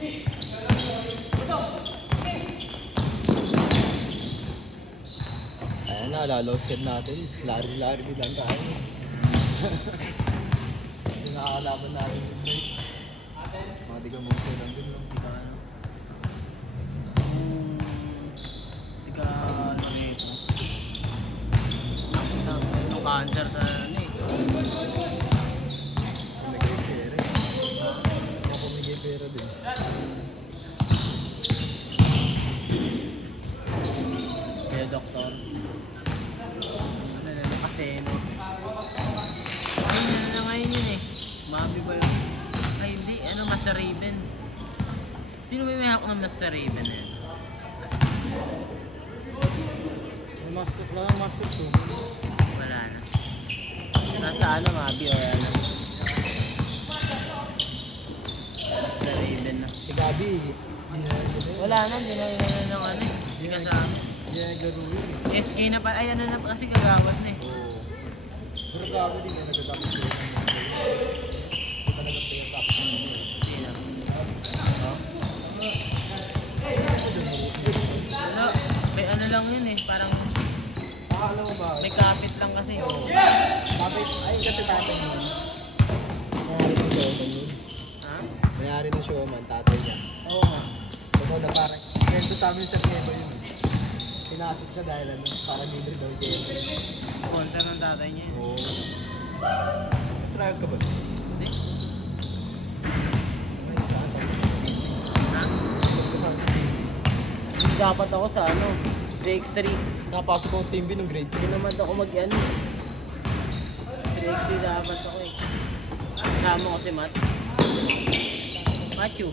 Ayan na, lalosin natin. Lari-lari lang tayo. Yung nakakalaban natin yung break. Mga di ka mong lang din. Di ka ano nito. Yung cancer sa ano eh. Pumigay pera. Pumigay pera din. Kaya doktor. Ano na kasi no. Ayun na ngayon yun eh. Mabi ba yun? Ay hindi, ano Master Raven. Sino may hawak ng Master Raven eh? Master 2. Wala na. Nasa ano, Mabi or ano? Master Raven na. Si Gabi. Wala na, hindi na yun ng ano eh. Hindi ka sa amin. Hindi na naglaro yun. SK na pa, ay ano na pa kasi gagawat na eh. Oo. Pero Gabi din na nagtatapos ko yun. Hindi ka nagtatapos ko yun. Sino? Ano, may ano lang yun eh, parang Alam mo ba? may kapit lang kasi. Kapit, ay kasi tatay mo. Mayari ng showman yun. Ha? Mayari ng showman, tatay niya. Oo nga. Kasi na parang, kwento sa amin sa Pinedo yun. Pinasok siya dahil ano, parang libre daw siya. Sponsor ng tatay niya eh. Oo. Trial ka ba? Hindi? Ha? Hindi dapat ako sa ano, DX3. Nakapasok ako team B nung grade 2. Hindi naman ako mag-ano. DX3 dapat ako eh. Kasama ko si Matt. Matthew.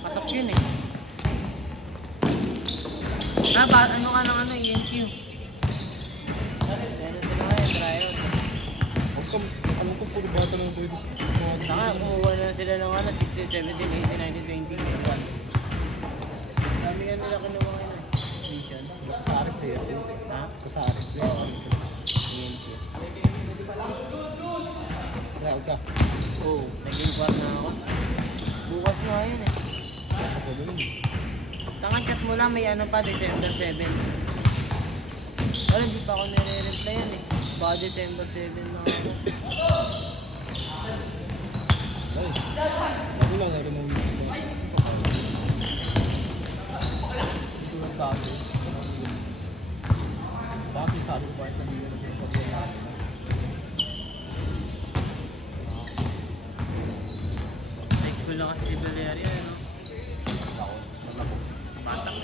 Pasok yun eh. Ano ka ng ano, ENQ? Meron sila ngayon, tryout. Huwag ka, alam ko puro bata lang pwede sa mga Saka kumuha na sila ng ano, 16, 17, 18, 19, 20, 21. Dami nga nila kinuha ngayon eh. Visions. Kasari player din. Ha? Kasari player. ENQ. Trial ka. Oo, nag-inquire na ako. Bukas na yun eh. Nasa ko yun. Tangan chat mo lang, may ano pa, December 7. Wala, hindi pa ako nire-reply yan eh. Baka December 7 na ako. Ay, ako lang laro ng weeks mo. Ito lang tayo. Bakit sabi ko ba sa hindi na nagpapagyan natin? High school lang kasi si Valeria, no? Ako, nalako. Batak.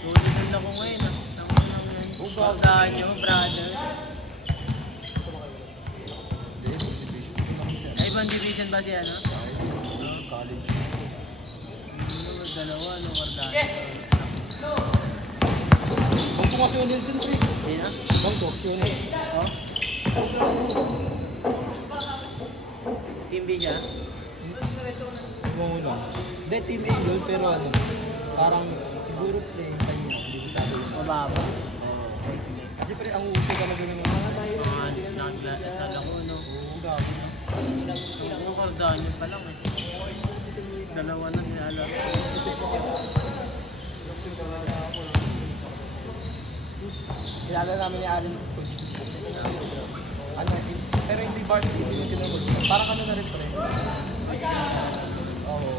Tulad ako ngayon, ah. Tama lang yan. Pagdaan nyo, brother. Ay, ibang division ba si ano? College. Ano, dalawa, no? Kardaan. Bang pumasyon din din siya. Sino? Bang pumasyon din. Oh? Team B siya? Ibang lang. Hindi, team A yun, pero ano, parang siguro playing time mo. Hindi ko sabi yun. Mababa. Kasi pre, ang uso talaga ng mga tayo. Mga nakasal ako, no? Oo, gabi na. Ang kardaan yun pa lang eh. Dalawa na nilalang. Kilala namin ni Allen. Ano, pero hindi varsity yung tinawag. Parang ano na rin pre. Oo.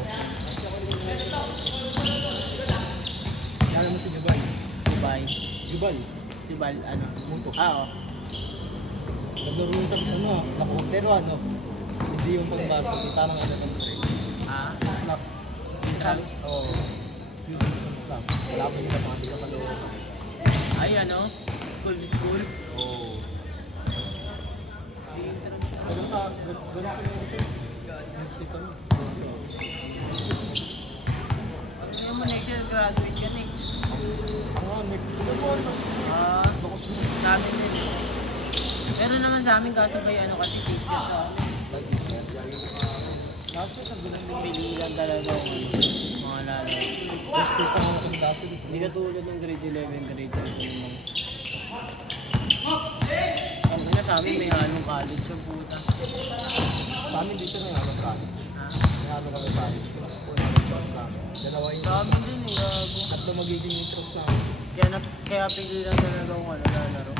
Kilala mo si Jubal. Dubai. Jubal. Si Bal, ano? Munto. Oo. Naglaro yun sa ano, lako. Pero ano, hindi yung pangbaso. Kita ng ano ng pre. Ah? Lock. Oo. Yun yung stop. Wala pa yung mga di ka kalooban. Ay, ano? School to school. Oo. Ganun sa mga next year kami. Ano mo next year, graduate yan eh. Ah, sabi din. Pero naman sa amin kasabay ano kasi teacher sa amin. Mas pilihan talaga ako. Mga lalo. Best place naman ako ng kaso. Hindi ka tulad ng grade 11, grade 12. Ang ina sa amin may halong college yung puta. Sa amin dito na nga. amin. Ha? May ano kami package. Una yung truck sa amin. Dalawa yung Dami din eh, gago. tatlo magiging yung truck sa amin. Kaya pigilan talaga ako lalaro.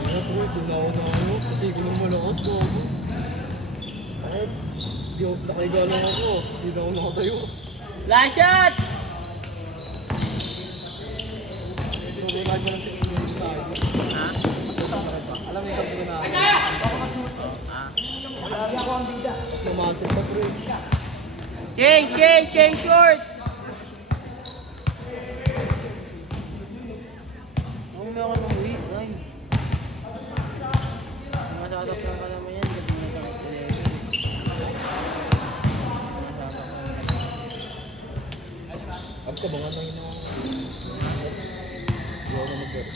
Kaya bro, dumawa na ako. Kasi kung malakas ko ako. Ay, di ako nakahiga lang ako. Hindi na ako nakatayo. Last shot! So, may kanya na siya yung sa akin. Ha? Alam mo yung kapag na ako. Ah. Lagi ako ang bida. Lumasin pa bro. Change short! Huwag na ako ng weed, ay. Masasaktan ka naman yan, kasi nagkakit 11. Pagkabangan na yun ako. Hindi ako na mag-garo.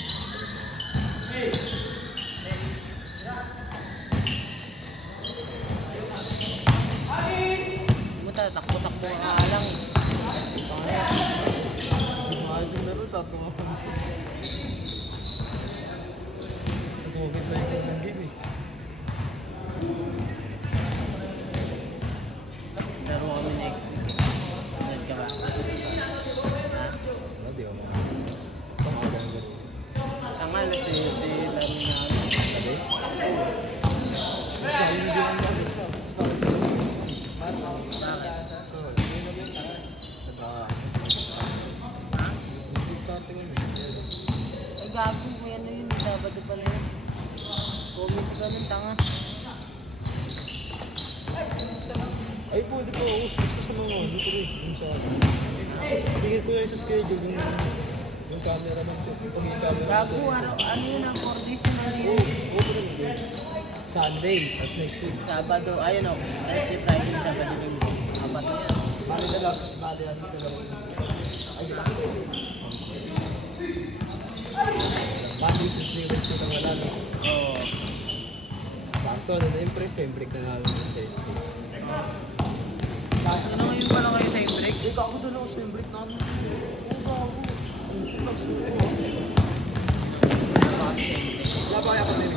Takbo-takbo ka lang eh. Hindi ko ayos yung laro, tatlo nga pa. Mas maganda yung ng game eh. Laro kami next week. Sunod ka ba? Ha? Wala, di ako mga. Pangalang garo. Tangal, laro namin. Sabi? Basta, hindi ko ang garo. Bakit? Ay gago, may ano yun, Sabado pala yun. Comment ka nun, tanga. Ay, pwede ko. Gusto sa mga ano ko rin. Yung sa ano. Sige ko yung sa schedule. Yung camera man ko. Yung pag-i-camera. Gago, ano yun ang 4 days yun, ano Oo, yun? oo rin. Sunday, as next week. Sabado, ayun o. Thursday, Friday, Sabado, Linggo. Apat na yan. Bali na lang. Bali na lang. Ay, Monday, Tuesday, Wednesday na wala no? Oo. Sakto, ano na yung press, break na namin yung Thursday. Ano ngayon pala kayo sa break? Eh, kako doon ako sa break namin. Oo, wala pa kaya kami rin.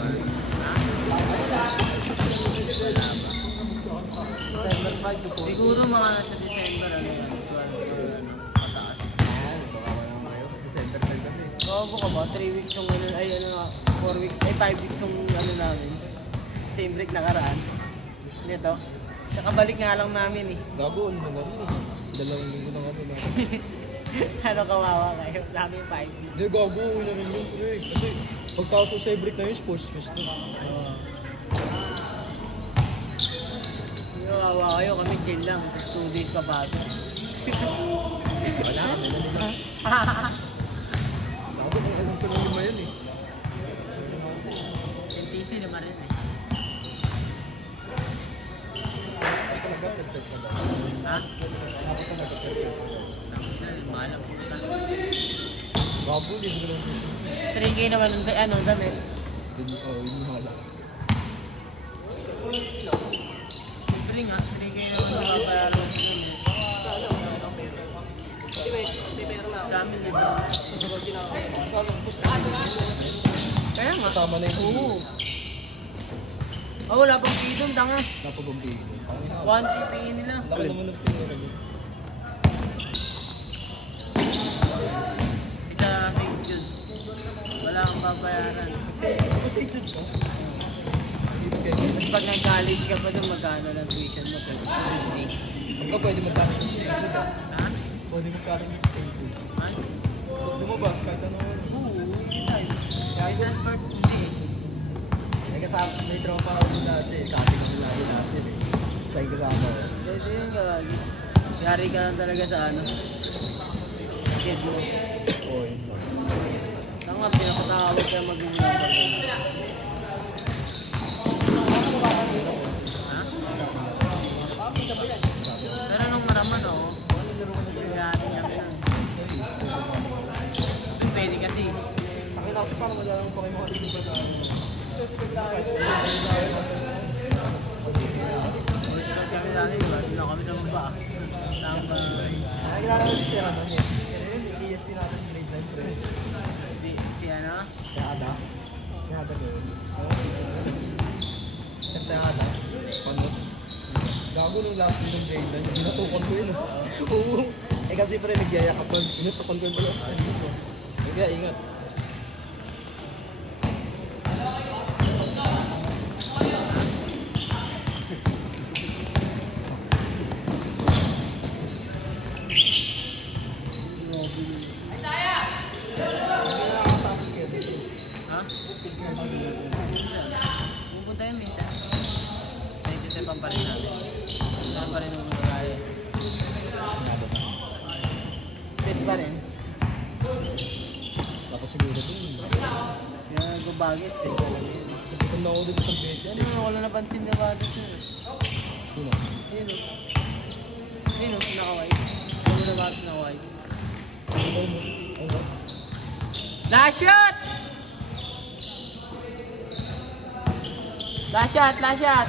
December 5 to 4. Siguro mga nasa December, ano yan, 12, pataas. Baka wala kayo. December 5 kami. Gago ka ba? 3 weeks yung ano, ay ano nga, 4 weeks, ay 5 weeks yung ano namin. Same break nakaraan. Dito. Nakabalik nga lang namin eh. Gago, ano na kami eh. 2 linggo na kami. Ano kawawa kayo? Dami 5 weeks. Hindi, gago, uwi na rin yun. Kasi pagtapos ko sa break na yun, sports fest na. Kawawa kayo, kami chill lang. Tapos 2 days pa bago. Wala kami na nila. Gago, kung alam ko na lima yun eh. NTC naman rin eh. Ay, talaga, perfect na ba? Ha? Ako talaga, perfect. Malam po na. Gago, hindi ko lang gusto. 3K naman, ano, damit. Oo, yun yung hala. Siyempre nga, 3K naman nakapayalo. Sa amin dito. Kaya nga. Kasama na yung Oo. Oh, wala pang fee doon, tanga. napabambigin. 1K pay nila. Laki naman ng pinira niyo. Isa fake yun. Wala kang babayaran. Kasi ito to. Tapos pag nag-college ka pa doon, magkano lang tuition mo? 20K. Ikaw pwede magkano sa table. Ha? Pwede magkano sa table. Ha? Lumabas kahit ano. Oo, hindi tayo. Kahit sa sport, hindi eh. May kasama, may tropa ako dati. Kasi kami lagi natin eh. Sa'yo kasama ko. Pwede yun gawagi. Yari ka lang talaga sa ano. Kid mo. Oo, yun lang. Tanga, pinapatawag ka magulang ka doon. Ha? Pero nung maraman oh. Yari niya yan. Pwede kasi. Pakita kasi parang wala lang pa kayo mga libre ba? Ulis ko kami dati, diba? Doon lang kami sa baba. Tama. Nakikilala ko si Sir ano niya. Sir yun, yung ESP natin grade 9 pre. Si ano? Kaya Ada. Kaya Ada ko yun. po nung last day ng grade 9, binatukan ko yun. Oo. Eh kasi pre, nagyaya ka pa. Binatukan ko yun pala. Kaya ingat. Ha? Pupunta yun minsan. Naititipang pa rin natin. Saan pa rin ang mga kaya. Speed pa rin. Tapos siguro din. Yung nagbabagay, speed pa rin. Nagpunta na ako dito isang beses Ano mo, wala napansin na ba ito siya? Sino? Yun o. Yun o, nakaway. Wala na ba ito nakaway? Last shot! Last shot, last shot!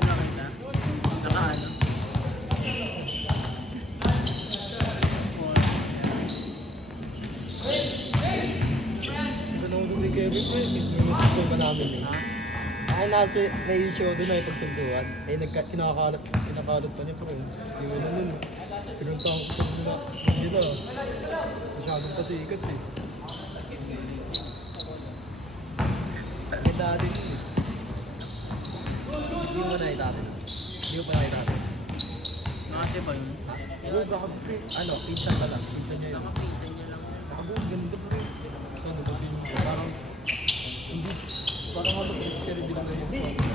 Nakita? Nakaano? Ano ko din Kevin ko eh. Minumusin pa namin eh. Ha? Ay, nasa may show din ay pagsunduan. Eh, kinakalat pa niya pa rin. Yung ano nun. Pinunta ko sa mga dito. Masyadong pasikat eh. May dati din eh. Hindi mo nakita natin. Hindi mo pa nakita natin. Nakati ba yun? Ha? Oo, baka ano, pinsan ka lang. Pinsan niya yun. Nakapinsan niya lang. Ako, ganda pa rin. Saan ba? Parang, hindi. Parang ano, pero hindi lang na yun sa